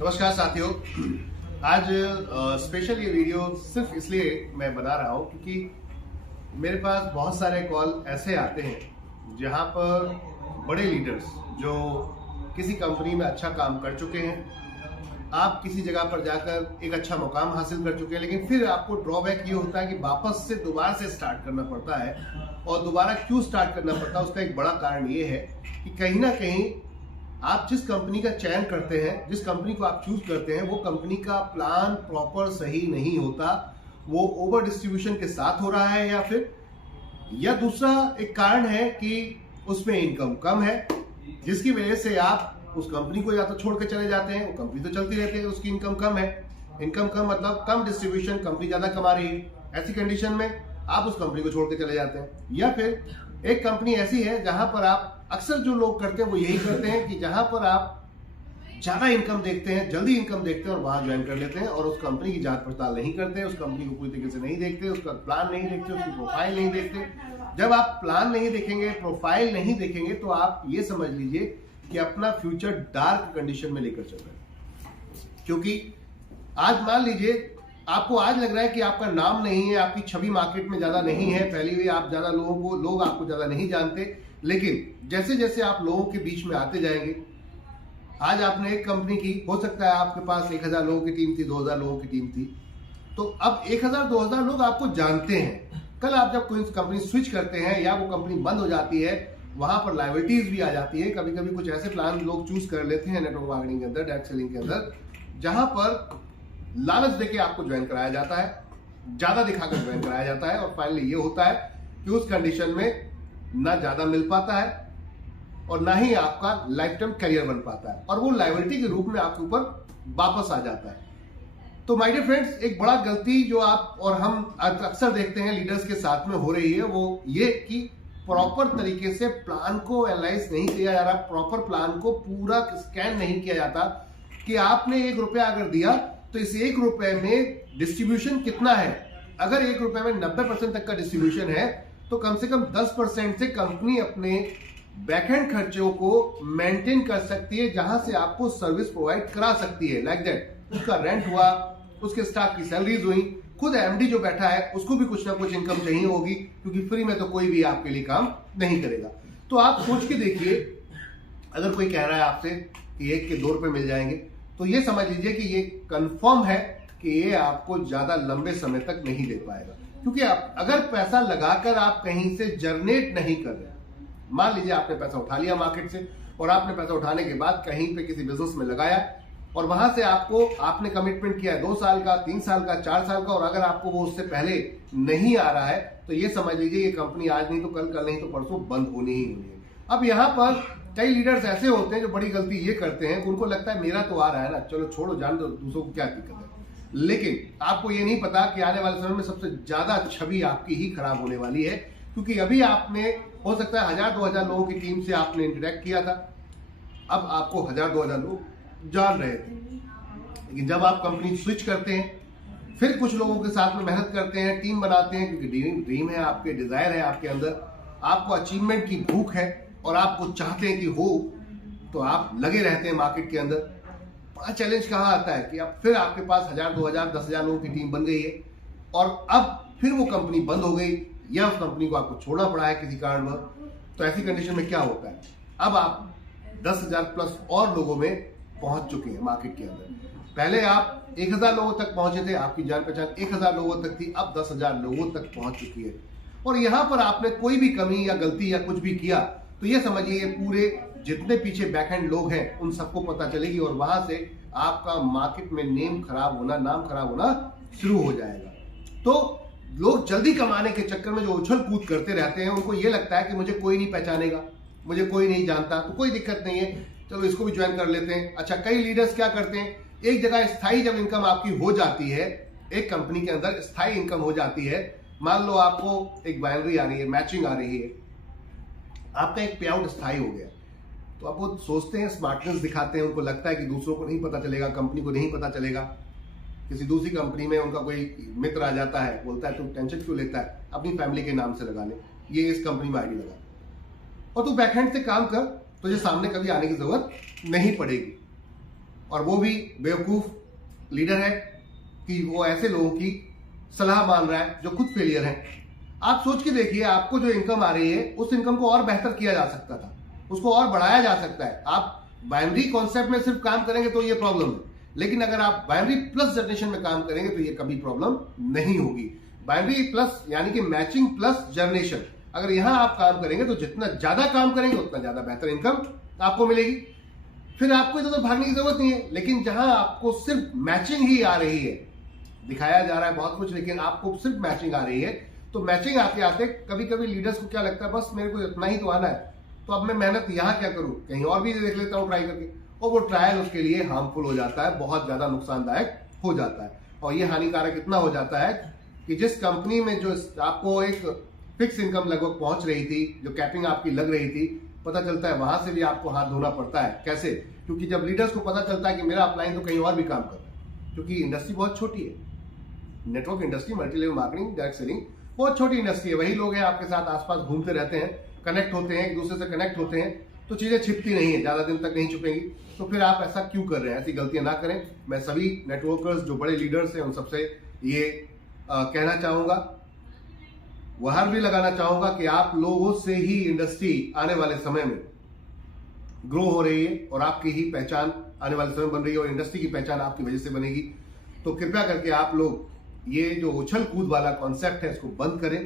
नमस्कार साथियों। आज स्पेशल ये वीडियो सिर्फ इसलिए मैं बना रहा हूँ क्योंकि मेरे पास बहुत सारे कॉल ऐसे आते हैं जहाँ पर बड़े लीडर्स जो किसी कंपनी में अच्छा काम कर चुके हैं, आप किसी जगह पर जाकर एक अच्छा मुकाम हासिल कर चुके हैं, लेकिन फिर आपको ड्रॉबैक ये होता है कि वापस से दोबारा से स्टार्ट करना पड़ता है। और दोबारा क्यों स्टार्ट करना पड़ता है उसका एक बड़ा कारण ये है कि कहीं ना कहीं आप जिस कंपनी का चयन करते हैं, जिस कंपनी को आप चूज करते हैं, वो कंपनी का प्लान प्रॉपर सही नहीं होता। वो ओवर डिस्ट्रीब्यूशन के साथ हो रहा है या दूसरा एक कारण है कि उसमें इनकम कम है, जिसकी वजह से आप उस कंपनी को या तो छोड़ के चले जाते हैं। वो कंपनी तो चलती रहती है, उसकी इनकम कम है। इनकम कम मतलब कम डिस्ट्रीब्यूशन, कंपनी ज्यादा कमा रही है। ऐसी कंडीशन में आप उस कंपनी को छोड़ के चले जाते हैं। या फिर एक कंपनी ऐसी है जहां पर आप अक्सर जो लोग करते हैं वो यही करते हैं कि जहां पर आप ज्यादा इनकम देखते हैं, जल्दी इनकम देखते हैं और वहां ज्वाइन कर लेते हैं और उस कंपनी की जांच पड़ताल नहीं करते, उस कंपनी को पूरी तरीके से नहीं देखते, उसका प्लान नहीं देखते, उसकी प्रोफाइल नहीं देखते। जब आप प्लान नहीं देखेंगे, प्रोफाइल नहीं देखेंगे, तो आप ये समझ लीजिए कि अपना फ्यूचर डार्क कंडीशन में लेकर चल रहे हैं। क्योंकि आज मान लीजिए आपको आज लग रहा है कि आपका नाम नहीं है, आपकी छवि मार्केट में ज्यादा नहीं है, पहले भी आप ज्यादा लोग आपको ज्यादा नहीं जानते, लेकिन जैसे जैसे आप लोगों के बीच में आते जाएंगे, आज आपने एक कंपनी की, हो सकता है आपके पास 1000 लोगों की टीम थी, 2000 लोगों की टीम थी, तो अब 1000-2000 लोग आपको जानते हैं। कल आप जब कोई कंपनी स्विच करते हैं या वो कंपनी बंद हो जाती है, वहां पर लायबिलिटीज भी आ जाती है। कभी कभी कुछ ऐसे प्लान लोग चूज कर लेते हैं नेटवर्क मार्केटिंग के अंदर, डायरेक्ट सेलिंग के अंदर, जहां पर लालच देके आपको ज्वाइन कराया जाता है, ज्यादा दिखाकर ज्वाइन कराया जाता है, और फाइनली ये होता है कि उस कंडीशन में ना ज्यादा मिल पाता है और ना ही आपका लाइफ टाइम करियर बन पाता है, और वो लायबिलिटी के रूप में आपके ऊपर वापस आ जाता है। तो माय डियर फ्रेंड्स, एक बड़ा गलती जो आप और हम अक्सर देखते हैं लीडर्स के साथ में हो रही है, वो ये कि प्रॉपर तरीके से प्लान को एनालाइज नहीं किया जा रहा, प्रॉपर प्लान को पूरा स्कैन नहीं किया जाता कि आपने 1 रुपया अगर दिया तो इस 1 रुपए में डिस्ट्रीब्यूशन कितना है। अगर 1 रुपए में 90% तक का डिस्ट्रीब्यूशन है तो कम से कम 10% से कंपनी अपने बैकएंड खर्चों को मेंटेन कर सकती है, जहां से आपको सर्विस प्रोवाइड करा सकती है। लाइक दैट, उसका रेंट हुआ, उसके स्टाफ की सैलरीज हुई, खुद एमडी जो बैठा है उसको भी कुछ ना कुछ इनकम चाहिए होगी, क्योंकि फ्री में तो कोई भी आपके लिए काम नहीं करेगा। तो आप सोच के देखिए, अगर कोई कह रहा है आपसे कि 1 के 2 रुपए मिल जाएंगे, तो ये समझ लीजिए कि ये कंफर्म है कि ये आपको ज्यादा लंबे समय तक नहीं दे पाएगा। क्योंकि आप अगर पैसा लगाकर आप कहीं से जनरेट नहीं कर रहे, मान लीजिए आपने पैसा उठा लिया मार्केट से, और आपने पैसा उठाने के बाद कहीं पे किसी बिजनेस में लगाया, और वहां से आपने कमिटमेंट किया है 2 साल का, 3 साल का, 4 साल का, और अगर आपको वो उससे पहले नहीं आ रहा है, तो ये समझ लीजिए ये कंपनी आज नहीं तो कल, कल नहीं तो परसों बंद होनी ही होनी है। अब यहाँ पर कई लीडर्स ऐसे होते हैं जो बड़ी गलती ये करते हैं, उनको लगता है मेरा तो आ रहा है ना, चलो छोड़ो, जान दो, दूसरों को क्या दिक्कत है। लेकिन आपको ये नहीं पता कि आने वाले समय में सबसे ज्यादा छवि आपकी ही खराब होने वाली है, क्योंकि अभी आपने, हो सकता है 1000-2000 लोगों की टीम से आपने इंटरेक्ट किया था, अब आपको 1000-2000 लोग जान रहे थे, लेकिन जब आप कंपनी स्विच करते हैं, फिर कुछ लोगों के साथ में मेहनत करते हैं, टीम बनाते हैं, क्योंकि ड्रीम है आपके, डिजायर है आपके अंदर, आपको अचीवमेंट की भूख है और आपको चाहते हैं कि हो, तो आप लगे रहते हैं मार्केट के अंदर। बड़ा चैलेंज कहां आता है कि अब फिर आपके पास 1000-2000, 10,000 लोगों की टीम बन गई है, और अब फिर वो कंपनी बंद हो गई या उस कंपनी को आपको छोड़ना पड़ा है किसी कारणवश। तो ऐसी कंडीशन में क्या होता है, अब आप 10,000 प्लस और लोगों में पहुंच चुके हैं मार्केट के अंदर। पहले आप 1000 लोगों तक पहुंचे थे, आपकी जान पहचान 1000 लोगों तक थी, अब 10,000 लोगों तक पहुंच चुकी है। और यहां पर आपने कोई भी कमी या गलती या कुछ भी किया तो ये समझिए पूरे जितने पीछे बैकएंड लोग हैं उन सबको पता चलेगी, और वहां से आपका मार्केट में नेम खराब होना, नाम खराब होना शुरू हो जाएगा। तो लोग जल्दी कमाने के चक्कर में जो उछल कूद करते रहते हैं, उनको ये लगता है कि मुझे कोई नहीं पहचानेगा, मुझे कोई नहीं जानता, तो कोई दिक्कत नहीं है, चलो इसको भी ज्वाइन कर लेते हैं। अच्छा, कई लीडर्स क्या करते हैं, एक जगह स्थायी जब इनकम आपकी हो जाती है, एक कंपनी के अंदर स्थायी इनकम हो जाती है, मान लो आपको एक बाइनरी आ रही है, मैचिंग आ रही है, आपका एक पे आउट स्थायी हो गया, तो अब वो सोचते हैं, स्मार्टनेस दिखाते हैं, उनको लगता है कि दूसरों को नहीं पता चलेगा, कंपनी को नहीं पता चलेगा। किसी दूसरी कंपनी में उनका कोई मित्र आ जाता है, बोलता है तू टेंशन क्यों लेता है, अपनी फैमिली के नाम से लगा ले, ये इस कंपनी में आईडी लगा, और तू बैकहैंड से काम कर, तुझे सामने कभी आने की जरूरत नहीं पड़ेगी। और वो भी बेवकूफ लीडर है कि वो ऐसे लोगों की सलाह मान रहा है जो खुद फेलियर है। आप सोच के देखिए, आपको जो इनकम आ रही है उस इनकम को और बेहतर किया जा सकता था, उसको और बढ़ाया जा सकता है। आप बाइनरी कॉन्सेप्ट में सिर्फ काम करेंगे तो ये प्रॉब्लम है, लेकिन अगर आप बाइनरी प्लस जनरेशन में काम करेंगे तो ये कभी प्रॉब्लम नहीं होगी। बाइनरी प्लस यानी कि मैचिंग प्लस जनरेशन, अगर यहां आप काम करेंगे तो जितना ज्यादा काम करेंगे उतना ज्यादा बेहतर इनकम आपको मिलेगी। फिर आपको इधर भागने की जरूरत नहीं है। लेकिन जहां आपको सिर्फ मैचिंग ही आ रही है, दिखाया जा रहा है बहुत कुछ लेकिन आपको सिर्फ मैचिंग आ रही है, तो मैचिंग आते आते कभी कभी लीडर्स को क्या लगता है, बस मेरे को इतना ही तो आना है, तो अब मैं मेहनत यहां क्या करूं, कहीं और भी देख लेता हूं ट्राई करके, और वो ट्रायल उसके लिए हार्मफुल हो जाता है, बहुत ज्यादा नुकसानदायक हो जाता है। और ये हानिकारक इतना हो जाता है कि जिस कंपनी में जो आपको एक फिक्स इनकम लगभग पहुंच रही थी, जो कैपिंग आपकी लग रही थी, पता चलता है वहां से भी आपको हाथ धोना पड़ता है। कैसे? क्योंकि जब लीडर्स को पता चलता है कि मेरा अपलाइन तो कहीं और भी काम कर रहा है, क्योंकि इंडस्ट्री बहुत छोटी है, network industry, multi level marketing, direct selling बहुत छोटी इंडस्ट्री है। वही लोग हैं आपके साथ आसपास घूमते रहते हैं, कनेक्ट होते हैं, एक दूसरे से कनेक्ट होते हैं, तो चीजें छिपती नहीं है, ज्यादा दिन तक नहीं छुपेंगी। तो फिर आप ऐसा क्यों कर रहे हैं? ऐसी गलतियां ना करें। मैं सभी नेटवर्कर्स जो बड़े लीडर्स हैं उन सबसे ये कहना चाहूंगा, वहां भी लगाना चाहूंगा कि आप लोगों से ही इंडस्ट्री आने वाले समय में ग्रो हो रही है और आपकी ही पहचान आने वाले समय बन रही है और इंडस्ट्री की पहचान आपकी वजह से बनेगी। तो कृपया करके आप लोग ये जो उछल कूद वाला कॉन्सेप्ट है इसको बंद करें।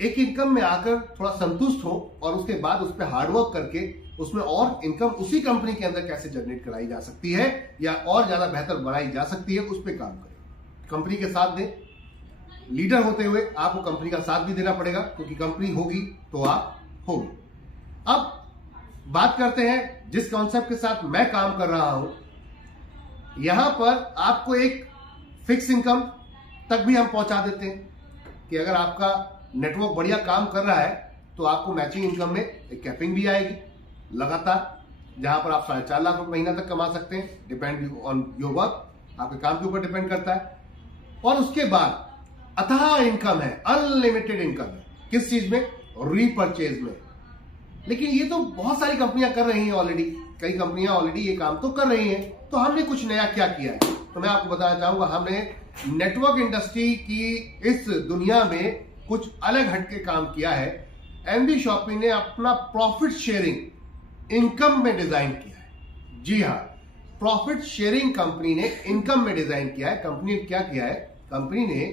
एक इनकम में आकर थोड़ा संतुष्ट हो और उसके बाद उस पर हार्डवर्क करके उसमें और इनकम उसी कंपनी के अंदर कैसे जनरेट कराई जा सकती है या और ज्यादा बेहतर बनाई जा सकती है, उस पर काम करें। कंपनी के साथ दें। लीडर होते हुए आपको कंपनी का साथ भी देना पड़ेगा, क्योंकि कंपनी होगी तो आप होगी। अब बात करते हैं जिस कॉन्सेप्ट के साथ मैं काम कर रहा हूं, यहां पर आपको एक फिक्स इनकम तक भी हम पहुंचा देते हैं कि अगर आपका नेटवर्क बढ़िया काम कर रहा है तो आपको मैचिंग इनकम में एक कैपिंग भी आएगी लगातार, जहां पर आप 4.5 लाख रुपए महीना तक कमा सकते हैं। डिपेंड ऑन योर वर्क, आपके काम के ऊपर डिपेंड करता है। और उसके बाद अथाह इनकम है, अनलिमिटेड इनकम है। किस चीज में? रीपरचेज में। लेकिन ये तो बहुत सारी कंपनियां कर रही हैं ऑलरेडी, कई कंपनियां ऑलरेडी ये काम तो कर रही हैं, तो हमने कुछ नया क्या किया है? तो मैं आपको बताना चाहूंगा, हमने नेटवर्क इंडस्ट्री की इस दुनिया में कुछ अलग हटके काम किया है। एनबी शॉपी ने अपना प्रॉफिट शेयरिंग इनकम में डिजाइन किया है। जी हां, प्रॉफिट शेयरिंग कंपनी ने इनकम में डिजाइन किया है। कंपनी ने क्या किया है? कंपनी ने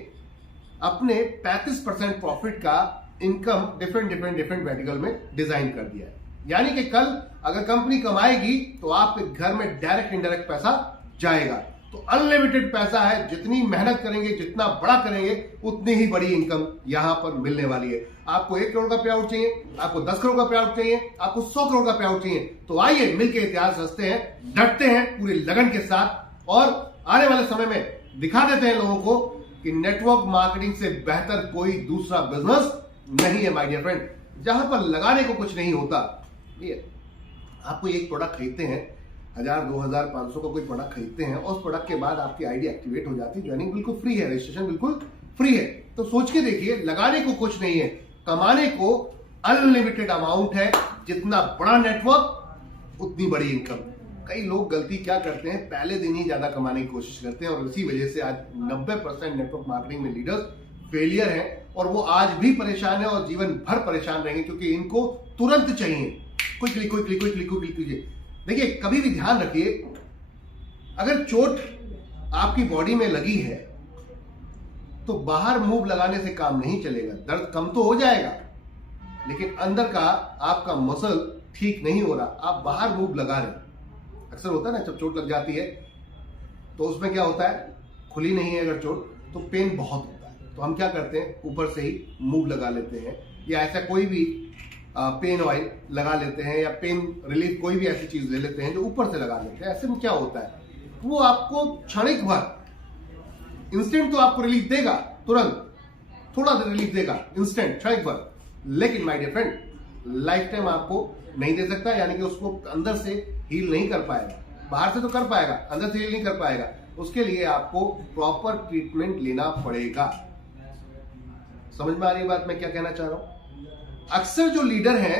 अपने 35% प्रॉफिट का इनकम डिफरेंट वर्टिकल में डिजाइन कर दिया है। यानी कि कल अगर कंपनी कमाएगी तो आपके घर में डायरेक्ट इनडायरेक्ट पैसा जाएगा। तो अनलिमिटेड पैसा है, जितनी मेहनत करेंगे, जितना बड़ा करेंगे, उतनी ही बड़ी इनकम यहां पर मिलने वाली है। आपको 1 करोड़ का पे आउट चाहिए, आपको 10 करोड़ का पे आउट चाहिए, आपको 100 करोड़ का पे आउट चाहिए, तो आइए मिलकर इतिहास रचते हैं, डटते हैं पूरी लगन के साथ और आने वाले समय में दिखा देते हैं लोगों को कि नेटवर्क मार्केटिंग से बेहतर कोई दूसरा बिजनेस नहीं है माय डियर फ्रेंड, जहां पर लगाने को कुछ नहीं होता। ये आपको एक प्रोडक्ट खरीदते हैं, 1000, 2000, 500 का कोई प्रोडक्ट खरीदते हैं और उस प्रोडक्ट के बाद आपकी आईडी एक्टिवेट हो जाती है, ज्वाइनिंग बिल्कुल फ्री है, रजिस्ट्रेशन बिल्कुल फ्री है। तो सोच के देखिए, लगाने को कुछ नहीं है, कमाने को अनलिमिटेड अमाउंट है। जितना बड़ा नेटवर्क उतनी बड़ी इनकम। कई लोग गलती क्या करते हैं, पहले दिन ही ज्यादा कमाने की कोशिश करते हैं और इसी वजह से आज 90% नेटवर्क मार्केटिंग में लीडर्स फेलियर हैं और वो आज भी परेशान है और जीवन भर परेशान रहेंगे, क्योंकि इनको तुरंत चाहिए, क्विकली। देखिए, कभी भी ध्यान रखिए, अगर चोट आपकी बॉडी में लगी है तो बाहर मूव लगाने से काम नहीं चलेगा। दर्द कम तो हो जाएगा, लेकिन अंदर का आपका मसल ठीक नहीं हो रहा, आप बाहर मूव लगा रहे। अक्सर होता है ना, जब चोट लग जाती है तो उसमें क्या होता है, खुली नहीं है अगर चोट तो पेन बहुत होता है। तो हम क्या करते हैं, ऊपर से ही मूव लगा लेते हैं, या ऐसा कोई भी पेन ऑयल लगा लेते हैं, या पेन रिलीफ कोई भी ऐसी चीज ले लेते हैं जो ऊपर से लगा लेते हैं। ऐसे में क्या होता है, वो आपको क्षणिक भर, इंस्टेंट तो आपको रिलीफ देगा, तुरंत थोड़ा रिलीफ देगा, इंस्टेंट क्षणिक भर, लेकिन my dear friend life time आपको नहीं दे सकता। यानी कि उसको अंदर से हील नहीं कर पाएगा, बाहर से तो कर पाएगा, अंदर से हील नहीं कर पाएगा। उसके लिए आपको प्रॉपर ट्रीटमेंट लेना पड़ेगा। समझ में आ रही बात मैं क्या कहना चाह रहा हूं? अक्सर जो लीडर हैं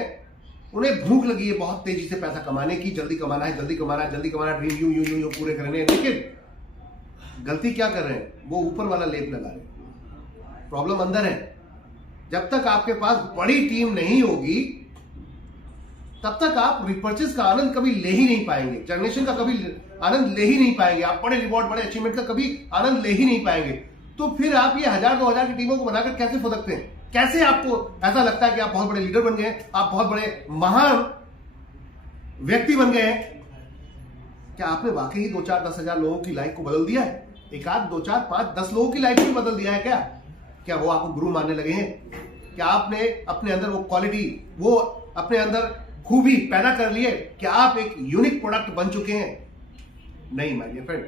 उन्हें भूख लगी है बहुत तेजी से पैसा कमाने की, जल्दी कमाना है, जल्दी कमाना है, जल्दी कमाना, dream you you you you पूरे करने हैं। लेकिन गलती क्या कर रहे हैं, वो ऊपर वाला लेप लगा रहे हैं। प्रॉब्लम अंदर है। जब तक आपके पास बड़ी टीम नहीं होगी तब तक आप रिपर्चेस का आनंद कभी ले ही नहीं पाएंगे, जनरेशन का कभी आनंद ले ही नहीं पाएंगे, आप बड़े रिवॉर्ड, बड़े अचीवमेंट का कभी आनंद ले ही नहीं पाएंगे। तो फिर आप ये 1000-2000 की टीमों को बनाकर कैसे फुदकते हैं? कैसे आपको ऐसा लगता है कि आप बहुत बड़े लीडर बन गए, आप बहुत बड़े महान व्यक्ति बन गए हैं? क्या आपने वाकई ही 2-4-10 हजार लोगों की लाइफ को बदल दिया है? एक आध 2-4-5-10 लोगों की लाइफ को बदल दिया है क्या? क्या वो आपको गुरु मानने लगे हैं? क्या आपने अपने अंदर वो क्वालिटी, वो अपने अंदर खूबी पैदा कर लिए? क्या आप एक यूनिक प्रोडक्ट बन चुके हैं? नहीं माय डियर फ्रेंड।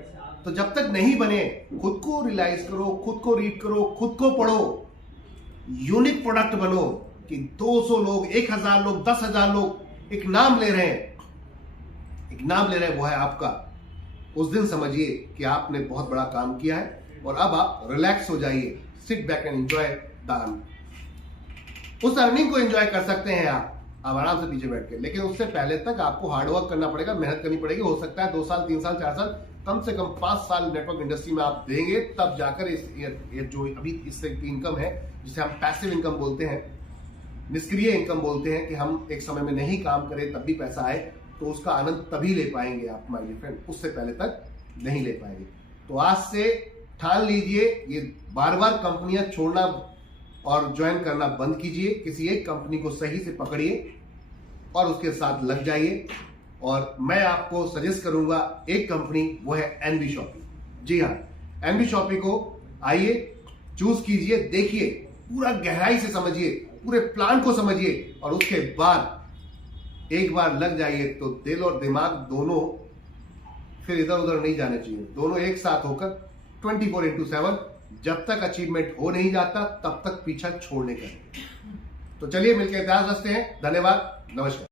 तो जब तक नहीं बने, खुद को रियलाइज करो, खुद को रीड करो, खुद को पढ़ो, यूनिक प्रोडक्ट बनो कि 200 लोग, 1000 लोग, 10,000 लोग एक नाम ले रहे हैं, एक नाम ले रहे हैं, वो है आपका। उस दिन समझिए कि आपने बहुत बड़ा काम किया है और अब आप रिलैक्स हो जाइए, sit back and enjoy the earning. उस अर्निंग को एंजॉय कर सकते हैं आप आराम से पीछे बैठ के, लेकिन उससे पहले तक आपको हार्डवर्क करना पड़ेगा, मेहनत करनी पड़ेगी। हो सकता है 2 साल, 3 साल, 4 साल, कम से कम 5 साल नेटवर्क इंडस्ट्री में आप देंगे, तब जाकर ये जो अभी इससे इनकम है, जिसे हम पैसिव इनकम बोलते हैं, निष्क्रिय इनकम बोलते हैं, कि हम एक समय में नहीं काम करें तब भी पैसा आए, तो उसका आनंद तभी ले पाएंगे आप माय डियर फ्रेंड, उससे पहले तक नहीं ले पाएंगे। तो आज से ठान लीजिए, ये बार बार कंपनियां छोड़ना और ज्वाइन करना बंद कीजिए। किसी एक कंपनी को सही से पकड़िए और उसके साथ लग जाइए। और मैं आपको सजेस्ट करूंगा एक कंपनी, वो है एनबी शॉपी। जी हाँ, एनबी शॉपी को आइए, चूज कीजिए, देखिए, पूरा गहराई से समझिए, पूरे प्लान को समझिए, और उसके बाद एक बार लग जाइए तो दिल और दिमाग दोनों फिर इधर उधर नहीं जाने चाहिए, दोनों एक साथ होकर 24/7 जब तक अचीवमेंट हो नहीं जाता तब तक पीछा छोड़ने का। तो चलिए मिलकर इतिहास रचते हैं। धन्यवाद, नमस्कार।